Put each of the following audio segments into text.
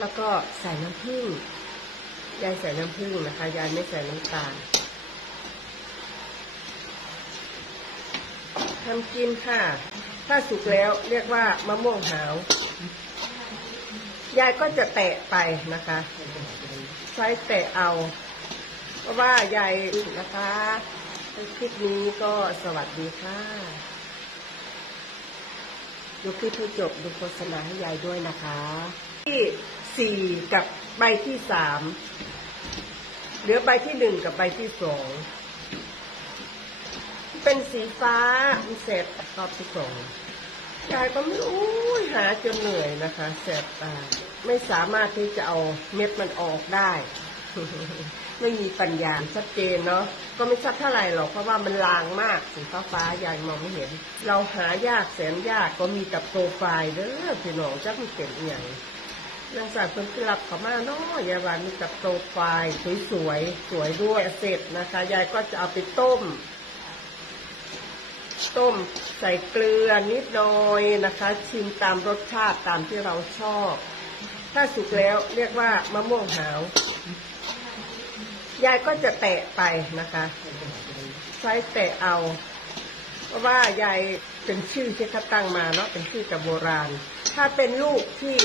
แล้วก็ใส่น้ำผึ้งยายใส่น้ำผึ้งนะคะ ยายไม่ใส่น้ำตาลทำกินค่ะ ถ้าสุกแล้วเรียกว่ามะม่วงหาว ยายก็จะแตะไปนะคะใช้แตะเอา เพราะว่ายายนะคะคลิปนี้ก็สวัสดีค่ะดูคลิปให้จบดูโฆษณาให้ยายด้วยนะคะที่ สี่กับใบที่สามเหลือใบที่หนึ่งกับใบที่สองเป็นสีฟ้ามันเสร็จรอบที่สองยายก็ไม่รู้หาจนเหนื่อยนะคะแสบตาไม่สามารถที่จะเอาเม็ดมันออกได้ ไม่มีปัญญาชัดเจนเนาะก็ไม่ชัดเท่าไหร่หรอกเพราะว่ามันลางมากสีฟ้าฟ้ายายมองไม่เห็น เราหายากแสนยากก็มีกับโปรไฟล์เด้อพี่น้องจักมันเป็นอย่าง นางสาวเพิ่นกลับเข้ามาเนาะยายว่ามีกับโปรไฟล์สวยๆสวยด้วยเสร็จนะคะ ยายก็จะเอาไปต้ม ต้มใส่เกลือนิดหน่อยนะคะ ชิมตามรสชาติตามที่เราชอบ ถ้าสุกแล้วเรียกว่ามะม่วงหาว ยายก็จะแตะไปนะคะใช้แตะเอาเพราะว่ายายเป็นชื่อที่เขาตั้งมาเนาะเป็นชื่อกับโบราณ ถ้าเป็นลูกที่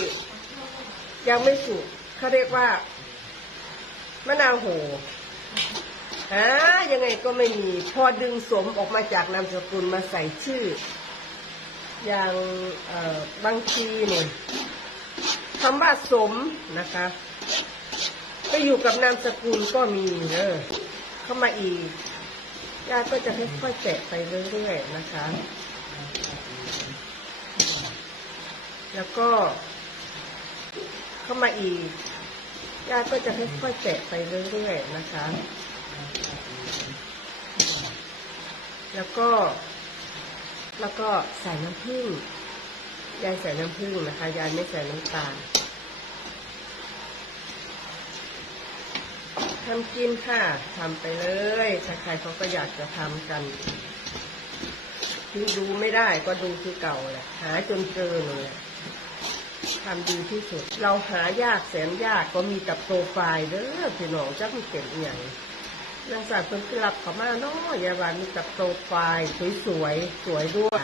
ยังไม่สุกเขาเรียกว่ามะนาวโหอ่ายังไงก็ไม่มี พอดึงสมออกมาจากนามสกุลมาใส่ชื่อ อย่างบางทีเนี่ยคำว่าสมนะคะไปอยู่กับนามสกุลก็มีเออเข้ามาอีกยาติก็จะค่อยๆแตะไปเรื่อยๆนะคะ แล้วก็ เข้ามาอีกยาก็จะค่อยๆแตะไปเรื่อยๆนะคะ แล้วก็ แล้วก็ใส่น้ำผึ้งยายใส่น้ำผึ้งนะคะยายไม่ใส่น้ำตาลทำกินค่ะทำไปเลยใครๆเขาก็อยากจะทำกันที่ดูไม่ได้ก็ดูคือเก่าแหละหาจนเจอเลย ทำดีที่สุด เราหายากแสนยากก็มีกับโปรไฟล์เด้อพี่น้องจักมันเป็นอหย่างนางสาวเพิ่นกลับเข้ามาเนาะยายว่ามีกับโปรไฟล์สวยๆสวยด้วย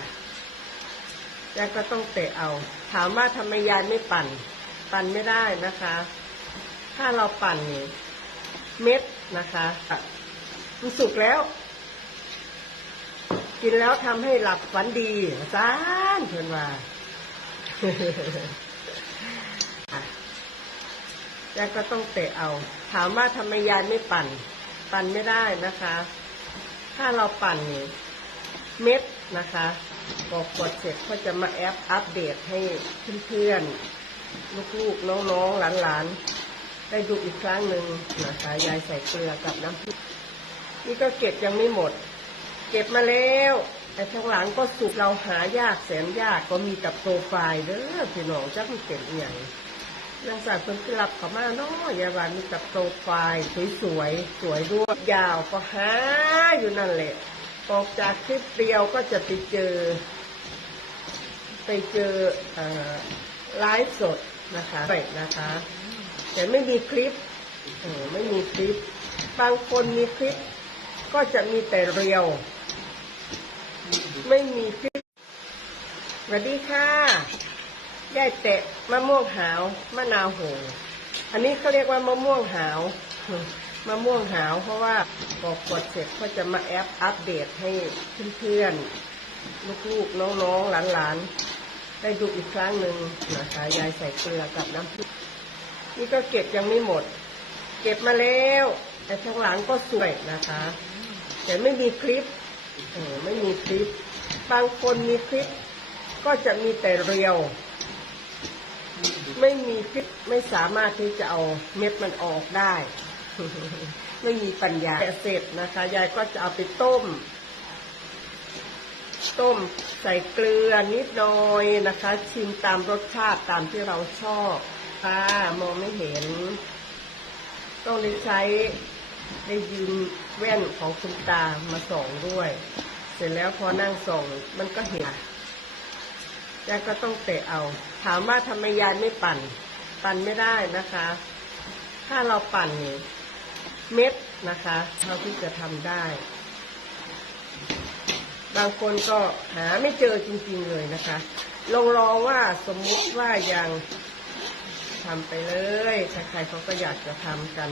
ยายก็ต้องเตะเอา ถามว่าทำไมยายไม่ปั่น ปั่นไม่ได้นะคะ ถ้าเราปั่นนี่เม็ดนะคะมันสุกแล้ว กินแล้วทำให้หลับฝันดีจ้านเพื่อนว่า ยายก็ต้องเตะเอา ถามว่าทำไมยายไม่ปั่น ปั่นไม่ได้นะคะ ถ้าเราปั่นนี่เม็ดนะคะบอกกดเสร็จก็จะมาแอปอัปเดตให้เพื่อนๆลูกๆน้องๆหลานๆ ได้ดูอีกครั้งหนึ่งนะคะยายใส่เกลือกับน้ำพริกนี่ก็เก็บยังไม่หมด เก็บมาแล้วแต่ข้างหลังก็สุกเราหายากแสนยากก็มีกับโปรไฟล์เด้อพี่น้องจักมันเป็นอหย่าง นางสาวเพิ่นกลับเขามาเนาะยายว่ามีกับโปรไฟล์สวยๆสวยด้วยยาวก็หาอยู่นั่นแหละออกจากคลิปเดียวก็จะไปเจอ ไปเจอไลฟ์สดนะคะไปนะคะ แต่ไม่มีคลิปอไม่มีคลิป บางคนมีคลิป ก็จะมีแต่เรียว ไม่มีคลิปสวัสดีค่ะ ยายแตะมะม่วงหาวมะนาวโห อันนี้เขาเรียกว่ามะม่วงหาวมะม่วงหาว เพราะว่าบอกกดเสร็จก็จะมาแอปอัปเดตให้เพื่อนๆลูกๆน้องๆหลานๆ ได้ดูอีกครั้งหนึ่งนะคะยายใส่เกลือกับน้ำพริกนี่ก็เก็บยังไม่หมด เก็บมาแล้ว แต่ข้างหลังก็สวยนะคะ แต่ไม่มีคลิปเออไม่มีคลิป บางคนมีคลิปก็จะมีแต่เรียว ไม่มีคลิปไม่สามารถที่จะเอาเม็ดมันออกได้ ไม่มีปัญญาเสร็จนะคะ ยายก็จะเอาไปต้ม ต้มใส่เกลือนิดหน่อยนะคะ ชิมตามรสชาติตามที่เราชอบค่ะมองไม่เห็น ต้องได้ใช้ได้ยืมแว่นของคุณตามาส่องด้วย เสร็จแล้วพอนั่งส่องมันก็เห็นยายก็ต้องเตะเอา ถามว่าทำไมยายไม่ปั่น ปั่นไม่ได้นะคะ ถ้าเราปั่นนี่เม็ดนะคะเท่าที่จะทำได้ บางคนก็หาไม่เจอจริงๆเลยนะคะ ลองลอว่าสมมุติว่ายังทำไปเลยใครๆเขาก็อยากจะทำกัน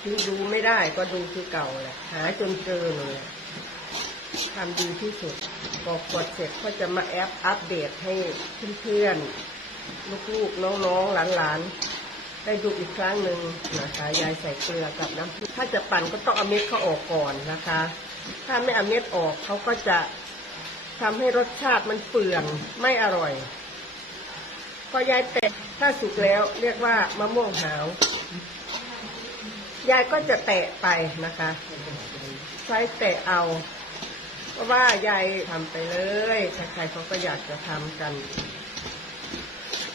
ที่ดูไม่ได้ก็ดูคือเก่าแหละหาจนเจอเลย ทำดีที่สุดพอกดเสร็จก็จะมาแอปอัปเดตให้เพื่อนๆลูกๆน้องๆหลานๆ ได้ดูอีกครั้งหนึ่งนะคะยายใส่เกลือกับน้ำพริกถ้าจะปั่นก็ต้องเอาเม็ดเขาออกก่อนนะคะ ถ้าไม่เอาเม็ดออกเขาก็จะทำให้รสชาติมันเปื่อนไม่อร่อยพอยายแตะถ้าสุกแล้วเรียกว่ามะม่วงหาวยายก็จะแตะไปนะคะ ใช้แตะเอา เพราะว่ายายทำไปเลยใครๆเขาก็อยากจะทำกัน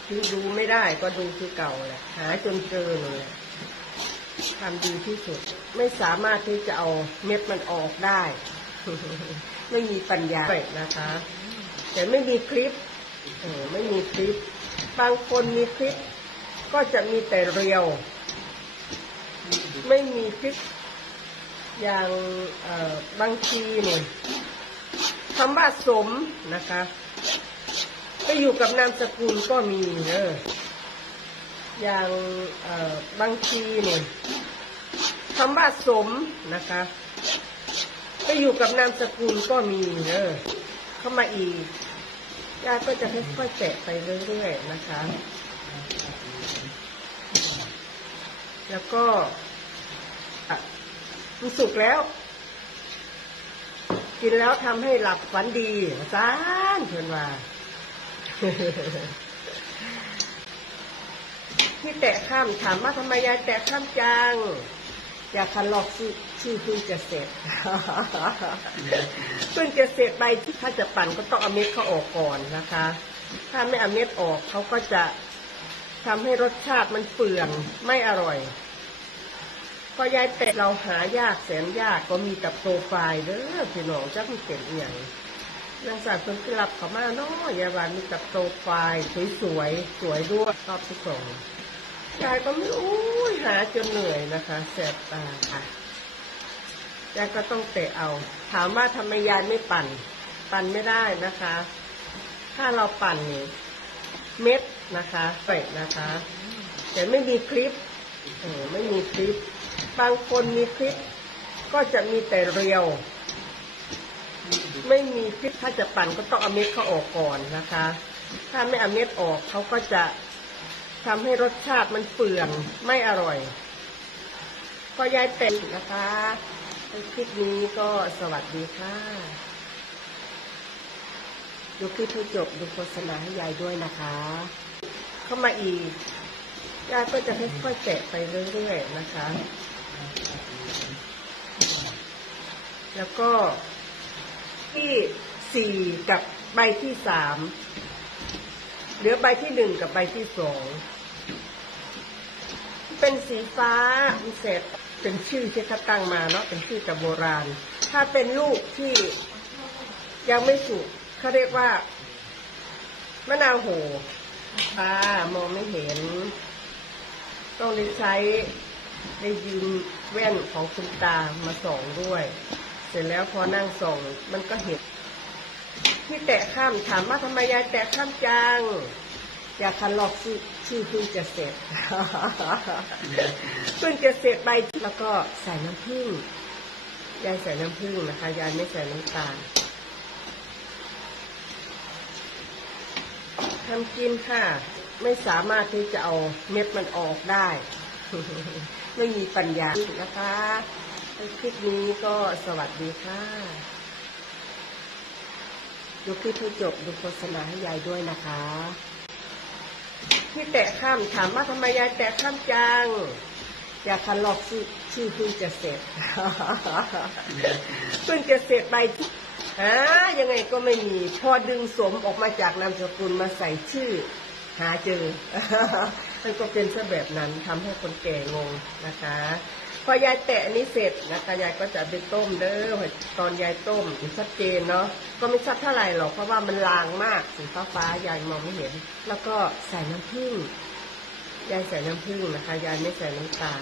ที่ดูไม่ได้ก็ดูคือเก่าแหละหาจนเจอเลยทำดีที่สุด ไม่สามารถที่จะเอาเม็ดมันออกได้ ไม่มีปัญญาด้วยนะคะ แต่ไม่มีคลิปเออไม่มีคลิป บางคนมีคลิป ก็จะมีแต่เรียว ไม่มีคลิป อย่างบางทีเนี่ยคำว่าสมนะคะไปอยู่กับนามสกุลก็มีเนอะอย่างบางทีเนี่ยคำว่าสมนะคะไปอยู่กับนามสกุลก็มีเนอะเข้ามาอีกยาติก็จะค่อยๆแตะไปเรื่อยๆนะคะ แล้วก็ มันสุกแล้ว กินแล้วทำให้หลับฝันดีอาจารย์เพื่อนว่าที่แตะข้ามถามว่าทำไมยายแตะข้ามจัง อยากคันลอกชื่อชื่อเพิ่งจะเสร็จเพิ่งจะเสร็จใบที่ถ้าจะปั่นก็ต้องเอาเม็ดเขาออกก่อนนะคะ ถ้าไม่เอาเม็ดออกเขาก็จะทำให้รสชาติมันเปื่อนไม่อร่อย พอยายเป็ดเราหายากแสนยากก็มีกับโปรไฟล์เด้อพี่น้องจักมันเป็นอหย่างนางสาวเพิ่นคือรับเขามาเนาะยายว่ามีกับโปรไฟล์สวยๆสวยด้วยชอบทุกคนยายก็ไม่รู้หาจนเหนื่อยนะคะแสบตาค่ะยายก็ต้องเตะเอา ถามว่าทำไมยายไม่ปั่น ปั่นไม่ได้นะคะ ถ้าเราปั่นนี่เม็ดนะคะเตะนะคะ แต่ไม่มีคลิปเออไม่มีคลิป บางคนมีคลิปก็จะมีแต่เรียว ไม่มีคลิปถ้าจะปั่นก็ต้องเอาเม็ดเขาออกก่อนนะคะ ถ้าไม่เอาเม็ดออกเขาก็จะทำให้รสชาติมันเปื่อนไม่อร่อยพอยายเป็นนะคะคลิปนี้ก็สวัสดีค่ะ ดูคลิปให้จบดูโฆษณาให้ยายด้วยนะคะ เข้ามาอีกยายก็จะค่อยๆแตะไปเรื่อยๆนะคะ แล้วก็ที่สี่กับใบที่สามเหลือใบที่หนึ่งกับใบที่สองเป็นสีฟ้าพิเศษเป็นชื่อที่เขาตั้งมาเนาะเป็นชื่อจากโบราณ ถ้าเป็นลูกที่ยังไม่สุกเขาเรียกว่ามะนาวโหตามองไม่เห็น ต้องได้ใช้ได้ยืมแว่นของคุณตามาส่องด้วย เสร็จแล้วพอนั่งส่องมันก็เห็นที่แตะข้ามถามว่าทำไมยายแตะข้ามจัง อยากคันลอกชื่อชื่อเพิ่งจะเสร็จเพิ่งจะเสร็จไปแล้วก็ใส่น้ำผึ้งยายใส่น้ำผึ้งนะคะยายไม่ใส่น้ำตาลทำกินค่ะ ไม่สามารถที่จะเอาเม็ดมันออกได้ ไม่มีปัญญานะคะ คลิปนี้ก็สวัสดีค่ะ ดูคลิปให้จบดูโฆษณาให้ยายด้วยนะคะ ที่แตะข้ามถามว่าทำไมยายแตะข้ามจัง อยากคันลอกชื่อชื่อเพิ่งจะเสร็จเพิ่งจะเสร็จใบหายังไงก็ไม่มี พอดึงสมออกมาจากนามสกุลมาใส่ชื่อ หาเจอ มันก็เป็นซะแบบนั้นทำให้คนแก่งงนะคะ พอยายแตะนี้เสร็จนะคะยายก็จะไปต้มเด้อตอนยายต้มชัดเจนเนาะก็ไม่ชัดเท่าไหร่หรอกเพราะว่ามันลางมากสีฟ้าฟ้าๆยายมองไม่เห็น แล้วก็ใส่น้ำผึ้งยายใส่น้ำผึ้งนะคะยายไม่ใส่น้ำตาล